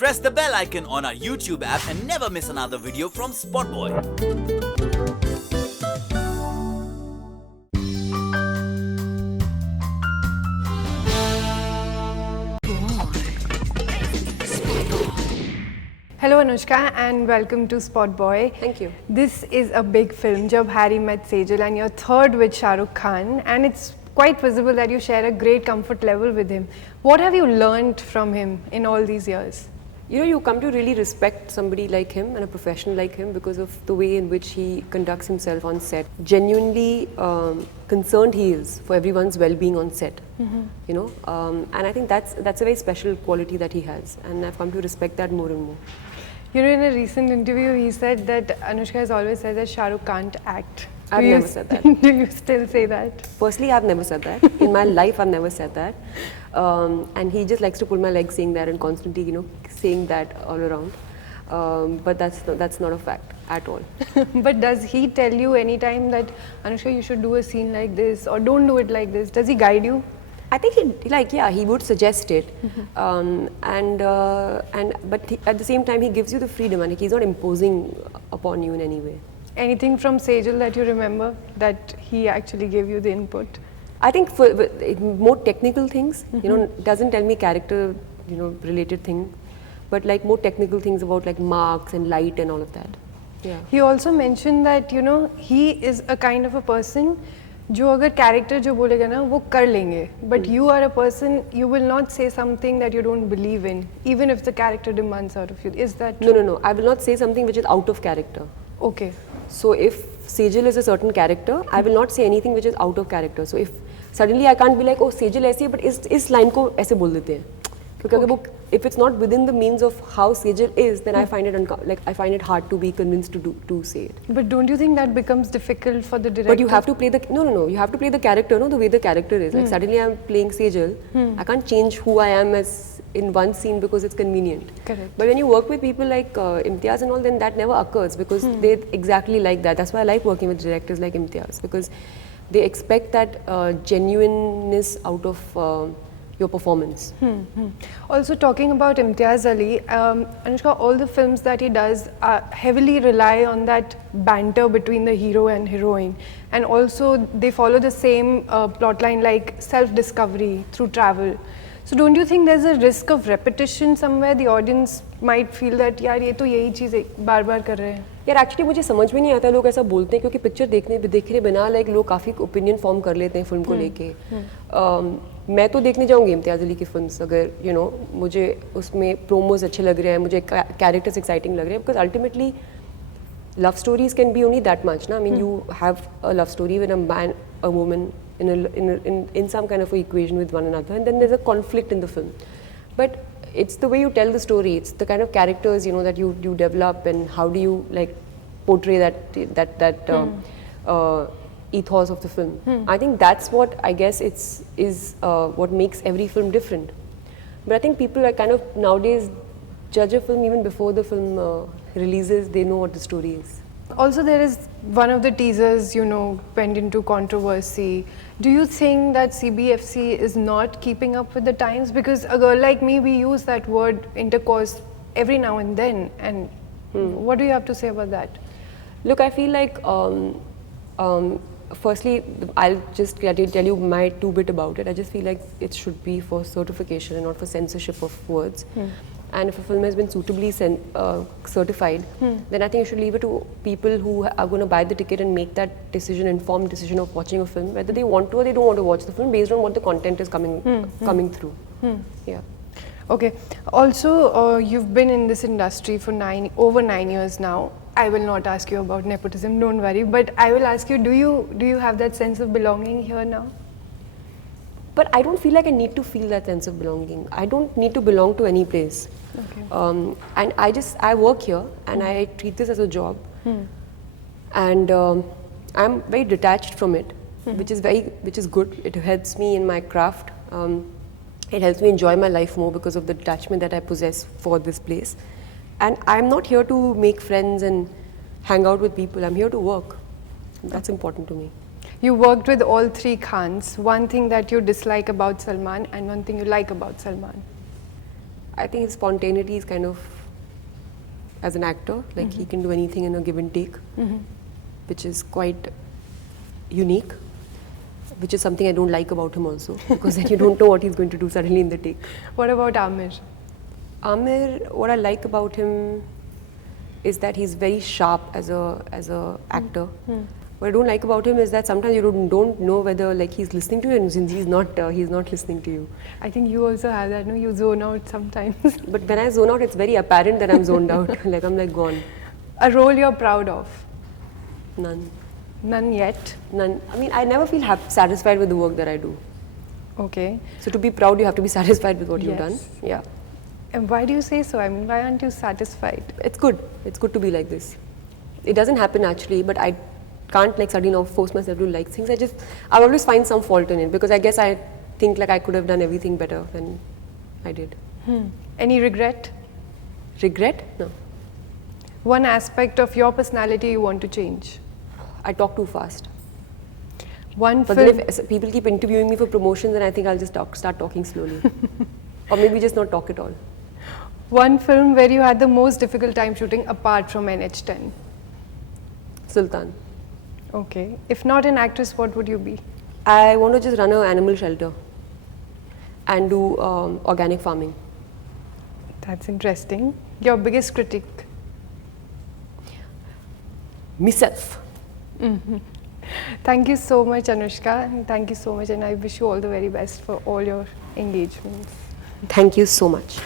Press the bell icon on our YouTube app and never miss another video from SpotboyE. Hello Anushka and welcome to SpotboyE. Thank you. This is a big film, Jab Harry Met Sejal, and your third with Shah Rukh Khan, and it's quite visible that you share a great comfort level with him. What have you learned from him in all these years? You know, you come to really respect somebody like him and a professional like him because of the way in which he conducts himself on set. Genuinely concerned he is for everyone's well-being on set. You know, and I think that's a very special quality that he has, and I've come to respect that more and more. You know, in a recent interview, he said that Anushka has always said that Shah Rukh can't act. I've never said that. Do you still say that? Personally, I've never said that. In my life, I've never said that. And he just likes to pull my leg saying that and constantly, you know, saying that all around. But that's not a fact at all. But does he tell you anytime that, Anushka, you should do a scene like this or don't do it like this? Does he guide you? I think he would suggest it, but at the same time he gives you the freedom, and he's not imposing upon you in any way. Anything from Sejal that you remember that he actually gave you the input? I think for more technical things, you know, doesn't tell me character, you know, related thing, but like more technical things about like marks and light and all of that. Yeah. He also mentioned that, you know, he is a kind of a person जो अगर character जो बोलेगा ना वो कर लेंगे, but you are a person, you will not say something that you don't believe in, even if the character demands out of you. Is that true? No. I will not say something which is out of character. Okay. So if Sejal is a certain character, I will not say anything which is out of character. So if suddenly I can't be like, oh Sejal ऐसे है, but इस line को ऐसे बोल देते हैं. क्योंकि अगर वो if it's not within the means of how Sejal is, then I find it hard to be convinced to say it. But don't you think that becomes difficult for the director? But you have to play the you have to play the character, no, the way the character is. Like suddenly I'm playing Sejal, I can't change who I am as in one scene because it's convenient. Correct. But when you work with people like Imtiaz and all, then that never occurs because they're exactly like that. That's why I like working with directors like Imtiaz, because they expect that genuineness out of your performance. Also talking about Imtiaz Ali, Anushka, all the films that he does heavily rely on that banter between the hero and heroine, and also they follow the same plotline like self-discovery through travel. So don't you think there's a risk of repetition somewhere? The audience might feel that यार ये तो यही चीज़ बार-बार कर रहे हैं. यार actually मुझे समझ में नहीं आता लोग ऐसा बोलते हैं, क्योंकि पिक्चर देखने बिना लाइक लोग काफ़ी ओपिनियन फॉर्म कर लेते हैं फिल्म को लेके. मैं तो देखने जाऊंगी इम्तियाज़ अली की फिल्म्स अगर यू नो मुझे उसमें प्रोमोज अच्छे लग रहे हैं, मुझे कैरेक्टर्स एक्साइटिंग लग रहे हैं, because ultimately love stories can be only that much ना. I mean you have a love story with a man a woman in some kind of a equation with one another, and then there's a conflict in the film. But it's the way you tell the story, it's the kind of characters, you know, that you develop, and how do you like portray that ethos of the film. I think that's what I guess is what makes every film different. But I think people are kind of nowadays judge a film even before the film releases. They know what the story is. Also, there is one of the teasers, you know, went into controversy. Do you think that CBFC is not keeping up with the times? Because a girl like me, we use that word intercourse every now and then. And what do you have to say about that? Look, I feel like, firstly, I'll just tell you my two-bit about it. I just feel like it should be for certification and not for censorship of words. And if a film has been suitably certified, then I think you should leave it to people who are going to buy the ticket and make that decision, informed decision of watching a film, whether they want to or they don't want to watch the film based on what the content is coming through. Yeah. Okay. Also, you've been in this industry for over 9 years now. I will not ask you about nepotism, don't worry. But I will ask you, do you have that sense of belonging here now? But I don't feel like I need to feel that sense of belonging. I don't need to belong to any place. Okay. And I work here and I treat this as a job. And I'm very detached from it, which is good. It helps me in my craft. It helps me enjoy my life more because of the detachment that I possess for this place. And I'm not here to make friends and hang out with people. I'm here to work. That's important to me. You worked with all three Khans. One thing that you dislike about Salman and one thing you like about Salman. I think his spontaneity is kind of, as an actor, like he can do anything in a give and take, which is quite unique, which is something I don't like about him also, because then you don't know what he's going to do suddenly in the take. What about Amir? Amir, what I like about him is that he's very sharp as a actor. What I don't like about him is that sometimes you don't know whether like he's listening to you, and since he's not listening to you. I think you also have that, no? You zone out sometimes. But when I zone out, it's very apparent that I'm zoned out. Like I'm like gone. A role you're proud of? None. None yet. None. I mean, I never feel satisfied with the work that I do. Okay. So to be proud, you have to be satisfied with what you've done. Yes. Yeah. And why do you say so? I mean, why aren't you satisfied? It's good. It's good to be like this. It doesn't happen naturally, but I can't like suddenly now force myself to like things. I always find some fault in it, because I guess I think like I could have done everything better than I did. Any regret? Regret? No. One aspect of your personality you want to change? I talk too fast. One But film. then if people keep interviewing me for promotions, then I think I'll just start talking slowly. Or maybe just not talk at all. One film where you had the most difficult time shooting apart from NH10? Sultan. Okay. If not an actress, what would you be? I want to just run an animal shelter and do organic farming. That's interesting. Your biggest critic? Myself. Thank you so much, Anushka. And thank you so much, and I wish you all the very best for all your engagements. Thank you so much.